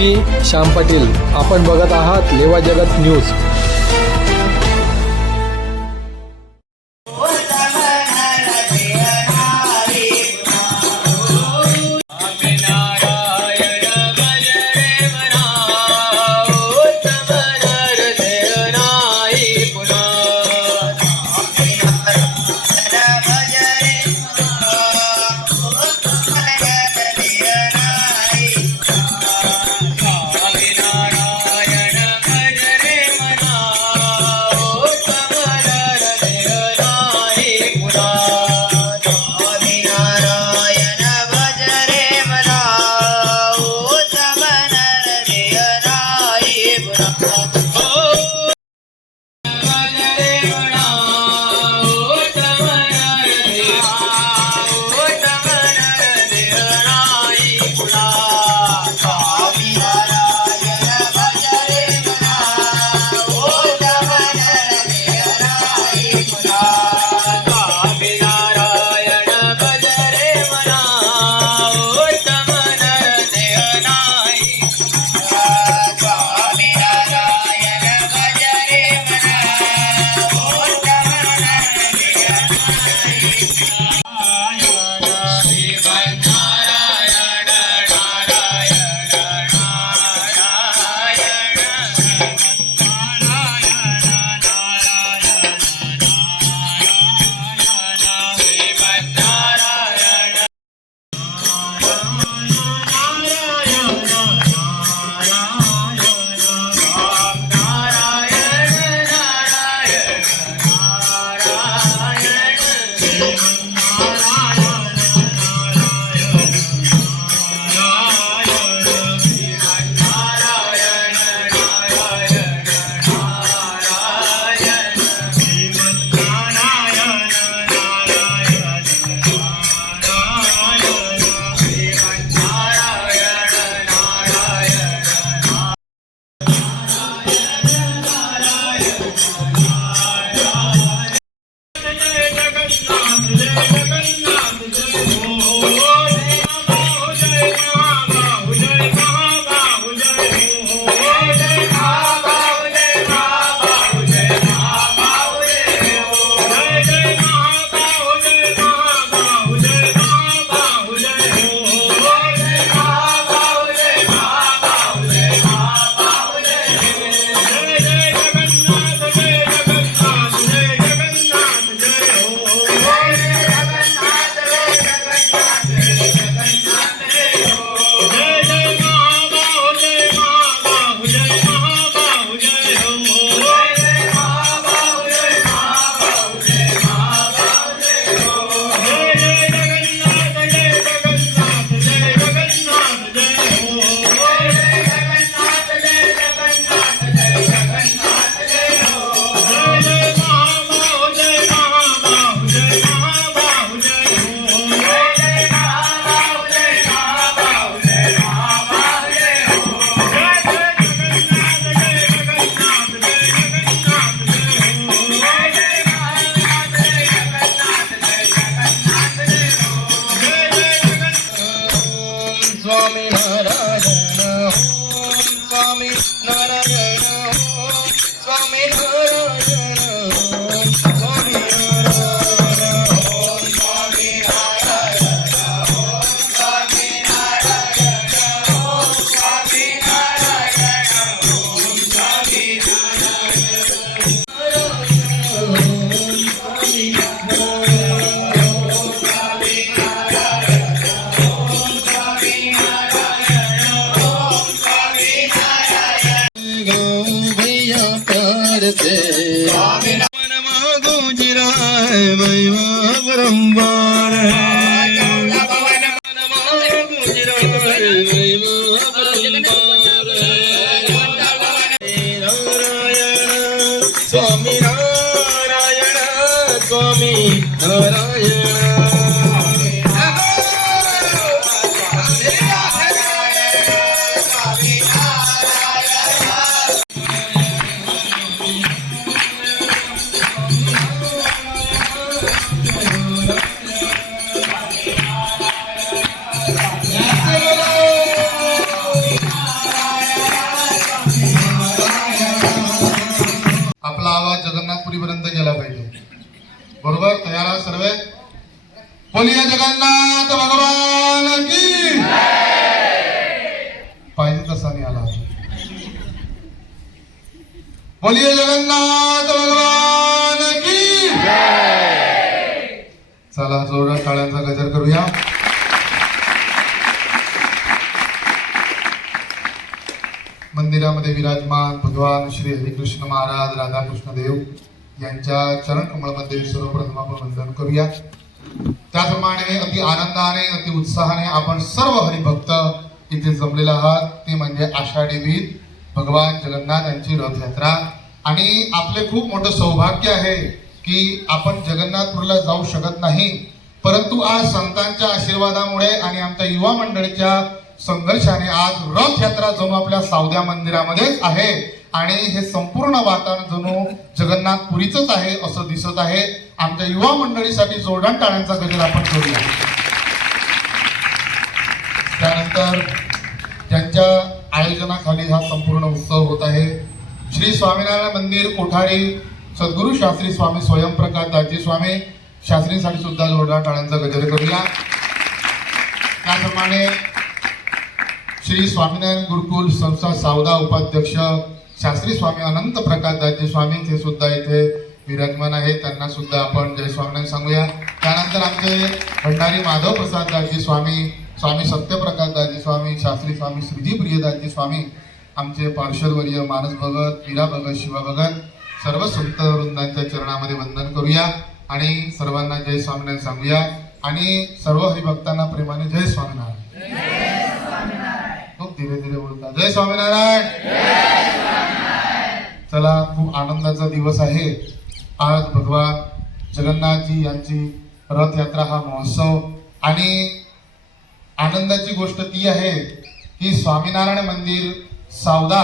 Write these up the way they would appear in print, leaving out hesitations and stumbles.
मी श्याम पाटील. आपण बघत आहात लेवा जगत न्यूज. go. बोलिए जगन्नाथ भगवान की पाहिजे तसा नाही आला. बोलिए जगन्नाथ भगवान की चला जोरात टाळ्यांचा गजर करूया. मंदिरामध्ये विराजमान भगवान श्री हरिकृष्ण महाराज राधाकृष्ण देव यांच्या चरण कमळमध्ये सर्वप्रथम आपण वंदन करूया. त्याप्रमाणे अति आनंदाने अति उत्साहाने आपण सर्व हरिभक्त इथे जमलेला आहात. ते म्हणजे आषाढी बीज भगवान जगन्नाथ यांची रथयात्रा. आणि आपले खूप मोठं सौभाग्य आहे की आपण जगन्नाथपुरीला जाऊ शकत नाही, परंतु आज संतांच्या आशीर्वादामुळे आणि आमच्या युवा मंडळीच्या संघर्षाने आज रथयात्रा जणू आपल्या सावद्या मंदिरामध्येच आहे आणि हे संपूर्ण वातावरण जणू जगन्नाथपुरीच आहे असं दिसत आहे. आमच्या युवा मंडळीसाठी जोरदार टाळ्यांचा गजर आपण करूया. त्यानंतर त्यांच्या आयोजनाखाली हा संपूर्ण उत्सव होत आहे. श्री स्वामीनारायण मंदिर कोठारी सद्गुरू शास्त्री स्वामी स्वयंप्रकाश दाजी स्वामी शास्त्रींसाठी सुद्धा जोरदार टाळ्यांचा गजर करूया. त्याप्रमाणे श्री स्वामीनारायण गुरुकुल संस्था सावदा उपाध्यक्ष शास्त्री स्वामी अनंत प्रकाश दाजी स्वामी ते सुद्धा इथे विराजमान आहे. त्यांना सुद्धा आपण जय स्वामीनारायण सांगूया. त्यानंतर आमचे भंडारी माधव प्रसाद दाजी स्वामी, स्वामी सत्यप्रकाश दाजी स्वामी, शास्त्री स्वामी श्रीजी प्रियदासजी स्वामी, आमचे पार्षदवर्य मानस भगत, मीरा भगत, शिवा भगत, सर्व संत वृंदांच्या चरणामध्ये वंदन करूया आणि सर्वांना जय स्वामीनारायण सांगूया. आणि सर्व हरिभक्तांना प्रेमाने जय स्वामीनारायण. खूप धीरे धीरे बोलता जय स्वामीनारायण. चला, खूप आनंदाचा दिवस आहे. आज भगवान जगन्नाथजी यांची रथयात्रा हा महोत्सव. आणि आनंदाची गोष्ट ती आहे की स्वामीनारायण मंदिर सावदा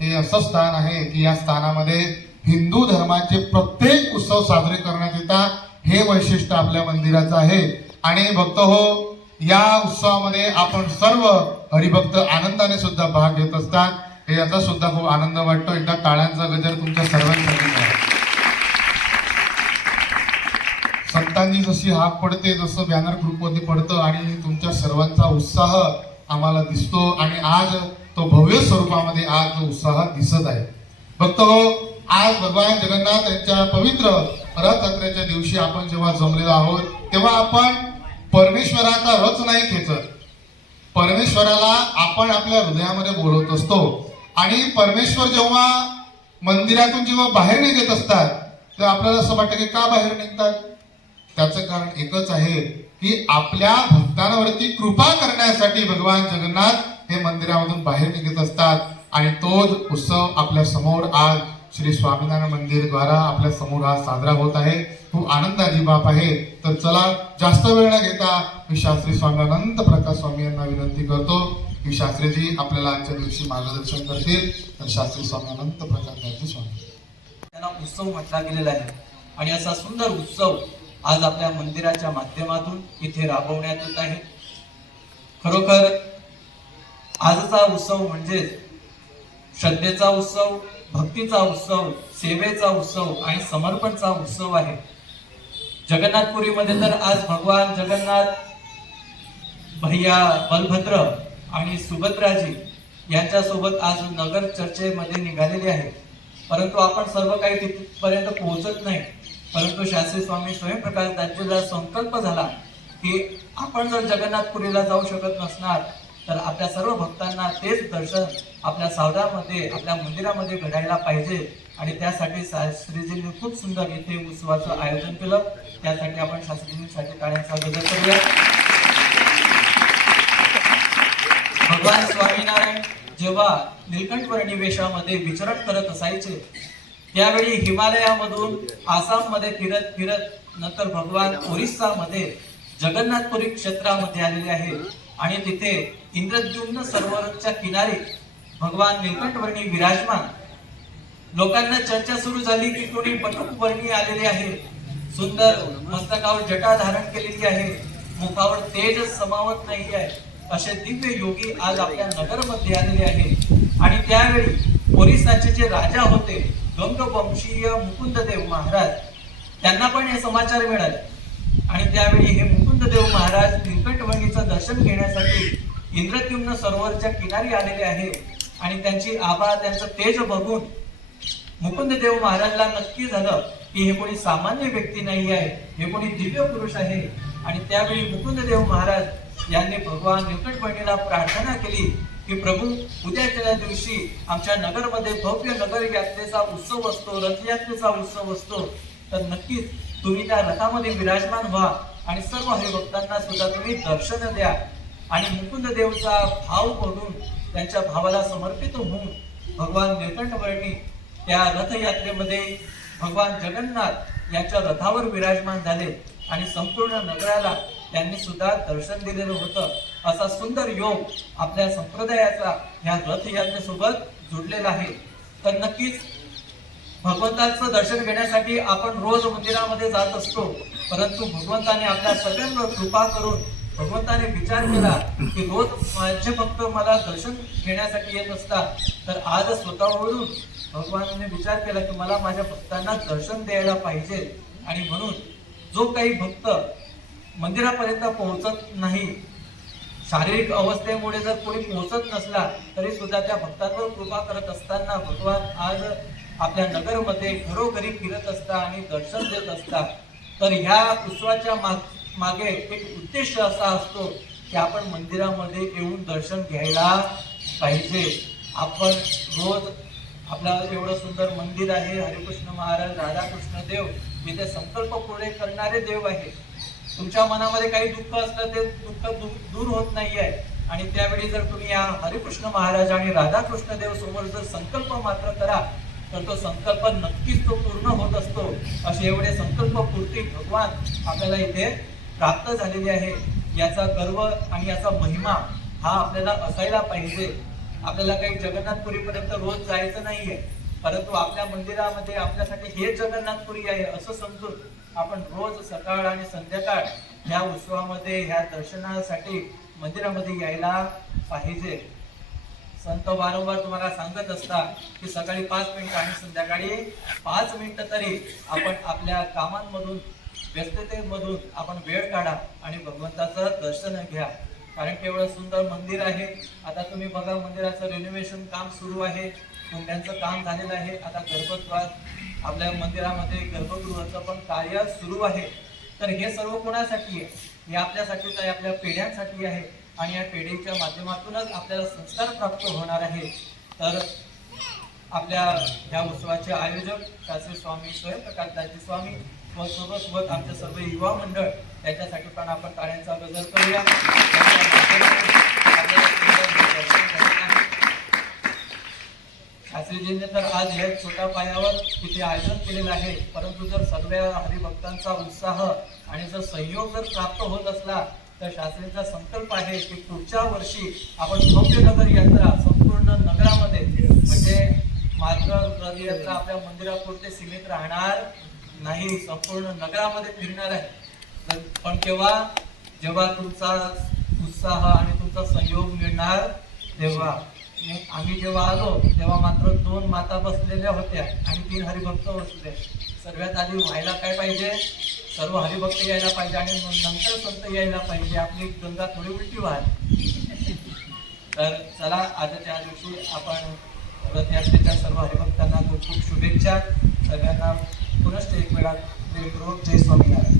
हे असं स्थान आहे की या स्थानामध्ये हिंदू धर्माचे प्रत्येक उत्सव साजरे करण्यात येतात. हे वैशिष्ट्य आपल्या मंदिराचं आहे. आणि भक्त हो, या उत्सवामध्ये आपण सर्व हरिभक्त आनंदाने सुद्धा भाग घेत असतात. हे याचा सुद्धा खूप आनंद वाटतो. एकदा टाळ्यांचा गजर तुमच्या सर्वांसाठी करा. संतांची जशी हाक पडते, जसं बॅनर ग्रुपमध्ये पडतं आणि तुमच्या सर्वांचा उत्साह आम्हाला दिसतो. आणि आज तो भव्य स्वरूपामध्ये आज जो उत्साह दिसत आहे. भक्त हो, आज भगवान जगन्नाथ यांच्या पवित्र रथयात्रेच्या दिवशी आपण जेव्हा जमलेलो आहोत तेव्हा आपण परमेश्वराचा रथ नाही खेचत. परमेश्वराला आपण आपल्या हृदयामध्ये बोलवत असतो. आणि परमेश्वर जेव्हा मंदिरातून जेव्हा बाहेर निघत असतात तेव्हा आपल्याला असं वाटतं की का बाहेर निघतात. त्याचं कारण एकच आहे की आपल्या भक्तांवरती कृपा करण्यासाठी भगवान जगन्नाथ हे मंदिरामधून बाहेर निघत असतात. आणि तोच उत्सव आपल्या समोर आज श्री स्वामीनारायण मंदिर द्वारा आपल्या समोर हा साजरा होत आहे. खूप आनंदाची बाब आहे. तर चला, जास्त वेळ न घेता मी शास्त्री स्वामी अनंत प्रकाश स्वामी यांना विनंती करतो की शास्त्रीजी आपल्याला आजच्या दिवशी मार्गदर्शन करतील. तर शास्त्री स्वामी अनंत प्रकाश स्वामी त्यांना उत्सव म्हटला गेलेला आहे. आणि असा सुंदर उत्सव आज आपल्या मंदिराच्या माध्यमातून इथे राबवण्यात येत आहे. खरोखर आजचा उत्सव म्हणजे श्रद्धेचा उत्सव, भक्तीचा उत्सव, सेवेचा उत्सव आणि समर्पणचा उत्सव आहे. जगन्नाथपुरीमध्ये तर आज भगवान जगन्नाथ, भैया बलभद्र आणि सुभद्राजी यांच्यासोबत आज नगर चर्चेमध्ये निघालेले आहे. परंतु आपण सर्व काही तिथपर्यंत पोहोचत नाही. परंतु शास्त्री स्वामी स्वयंप्रकाश दाजीला संकल्प झाला की आपण जर जगन्नाथपुरीला जाऊ शकत नसणार तर आपल्या सर्व भक्तांना तेच दर्शन आपल्या सावदामध्ये, आपल्या मंदिरामध्ये घडायला पाहिजे. आणि त्यासाठी शास्त्रीजींनी खूप सुंदर इथे उत्सवाचं आयोजन केलं. त्यासाठी आपण शास्त्रीजींसाठी टाळ्यांचा गजर करूया. भगवान स्वामीनारायण जेव्हा निलकंठवर्णी वेशामध्ये विचरण करत असायचे त्यावेळी हिमालयामधून आसाममध्ये फिरत फिरत नंतर भगवान ओरिसामध्ये जगन्नाथपुरी क्षेत्रामध्ये आलेले आहे. आणि तिथे इंद्रद्युम्न सरोवराच्या किनारी भगवान निलकंठवर्णी विराजमान. लोकांना चर्चा सुरू झाली की कोणी बटुकवर्णी आलेले आहे, सुंदर मस्तकावर जटा धारण केलेली आहे, मुखावर तेज समावत नाही आहे, असे दिव्य योगी आज आपल्या नगरमध्ये आलेले आहेत. आणि त्यावेळी ओरिसाचे जे राजा होते गंगवंशीय मुकुंददेव महाराज, त्यांना पण हे समाचार मिळाले. आणि त्यावेळी हे मुकुंद मुकुंददेव महाराज नीलकंठवर्णीचं दर्शन घेण्यासाठी इंद्रद्युम्न सरोवरच्या किनारी आलेले आहे आणि त्यांची आभा त्यांचं तेज बघून मुकुंददेव महाराजला नक्की झालं की हे कोणी सामान्य व्यक्ती नाही आहे, हे कोणी दिव्य पुरुष आहे. आणि त्यावेळी मुकुंददेव महाराज यांनी भगवान नीलकंठवर्णीला प्रार्थना केली की प्रभू, उद्याच्या दिवशी आमच्या नगरमध्ये भव्य नगर यात्रेचा उत्सव असतो, रथयात्रेचा उत्सव असतो, तर नक्कीच तुम्ही त्या रथामध्ये विराजमान व्हा आणि सर्व हरिभक्तांना सुद्धा तुम्ही दर्शन द्या. आणि मुकुंददेवचा भाव बघून त्यांच्या भावाला समर्पित होऊन भगवान नीलकंठवर्णी त्या रथयात्रेमध्ये भगवान जगन्नाथ यांच्या रथावर विराजमान झाले आणि संपूर्ण नगराला त्यांनी सुद्धा दर्शन दिलेलं होतं. असा सुंदर योग आपल्या संप्रदायाचा ह्या रथयात्रेसोबत जुडलेला आहे. तर नक्कीच भगवंताचं दर्शन घेण्यासाठी आपण रोज मंदिरामध्ये जात असतो, परंतु भगवंताने आपल्या सगळ्यांवर कृपा करून भगवंताने विचार केला की रोज माझे भक्त मला दर्शन घेण्यासाठी येत असतात, तर आज स्वतःवरून भगवानाने विचार केला की मला माझ्या भक्तांना दर्शन द्यायला पाहिजे. आणि म्हणून जो काही भक्त मंदिरापर्यंत पोहोचत नाही, शारीरिक अवस्थेमुळे जर कोणी पोहोचत नसला तरी सुद्धा त्या भक्तांवर कृपा करत असताना भगवान आज आपल्या नगरमध्ये घरोघरी फिरत असतात आणि दर्शन देत असतात. तर ह्या उत्सवाच्या मागे एक उद्देश असा असतो की आपण मंदिरामध्ये येऊन दर्शन घ्यायला पाहिजे. आपण रोज आपलं एवढं सुंदर मंदिर आहे, हरिकृष्ण महाराज, राधाकृष्ण देव इथे संकल्प पुरे करणारे देव आहे. तुमच्या मनामध्ये काही दुःख असलं ते दुःख दूर होत नाही आहे. आणि त्यावेळी जर तुम्ही या हरिकृष्ण महाराज आणि राधाकृष्ण देव समोर जर संकल्प मात्र करा तर तो संकल्प नक्कीच तो पूर्ण होत असतो. असे एवढे संकल्प पूर्ती भगवान आपल्याला इथे प्राप्त झालेली आहे. याचा गर्व आणि याचा महिमा हा आपल्याला असायला पाहिजे. आपल्याला काही जगन्नाथपुरीपर्यंत रोज जायचं नाहीये, परंतु आपल्या मंदिरामध्ये आपल्यासाठी हे जगन्नाथपुरी आहे असं समजून आपण रोज सकाळ आणि संध्याकाळ ह्या उत्सवामध्ये ह्या दर्शनासाठी मंदिरामध्ये यायला पाहिजे. संत वारंवार तुम्हाला सांगत असतात की सकाळी 5 मिनिटं आणि संध्याकाळी 5 मिनिटं तरी आपण आपल्या कामांमधून, व्यस्ततेमधून आपण वेळ काढा आणि भगवंताचं दर्शन घ्या. कारण केवढं सुंदर मंदिर आहे. आता तुम्ही बघा, मंदिराचं रेनोव्हेशन काम सुरू आहे, कुंड्यांचं काम झालेलं आहे. आता गर्भगृहात आपल्या मंदिरामध्ये गर्भगृहाचं पण कार्य सुरू आहे. तर हे सर्व कोणासाठी आहे? हे आपल्यासाठीच आहे, आपल्या पिढ्यांसाठी आहे. आणि या पिढीच्या माध्यमातूनच आपल्याला संस्कार प्राप्त होणार आहे. तर आपल्या ह्या उत्सवाचे आयोजक शास्त्री स्वामी स्वयंप्रकाशदासजी स्वामी व सोबत आमचे सर्व युवा मंडळ, त्याच्यासाठी पण आपण टाळ्यांचा गजर करूया. शास्त्रीजींनी तर आज हे छोट्या पायावर तिथे आयोजन केलेलं आहे, परंतु जर सर्व हरिभक्तांचा उत्साह आणि जर सहयोग जर प्राप्त होत असला तर शास्त्रींचा संकल्प आहे की पुढच्या वर्षी आपण भव्य नगर यात्रा संपूर्ण नगरामध्ये, म्हणजे मात्र रथयात्रा आपल्या मंदिरापुरते सीमित राहणार नाही, संपूर्ण नगरामध्ये फिरणार आहे. पण जेव्हा तुमचा उत्साह आणि तुमचा सहयोग मिळणार तेव्हा. आम्ही जेव्हा आलो तेव्हा मात्र 2 माता बसलेल्या होत्या आणि 3 हरिभक्त बसले. सर्वात आधी व्हायला काय पाहिजे? सर्व हरिभक्त यायला पाहिजे आणि नंतर संत यायला पाहिजे. आपली गंगा थोडी उलटी वाहत. तर चला, आजच्या दिवशी आपण रथयात्रेच्या सर्व हरिभक्तांना खूप खूप शुभेच्छा. सगळ्यांना पुनश्च एक वेळा जय स्वामीनारायण.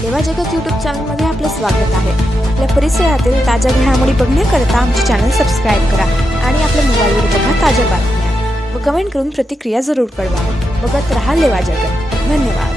लेवा जगत यूट्यूब चॅनलमध्ये आपलं स्वागत आहे. आपल्या परिसरातील ताज्या घडामोडी बघण्याकरता आमचे चॅनल सबस्क्राईब करा आणि आपल्या मोबाईलवर बघा ताज्या बातम्या व कमेंट करून प्रतिक्रिया जरूर कळवा. बघत रहा लेवा जगत. धन्यवाद.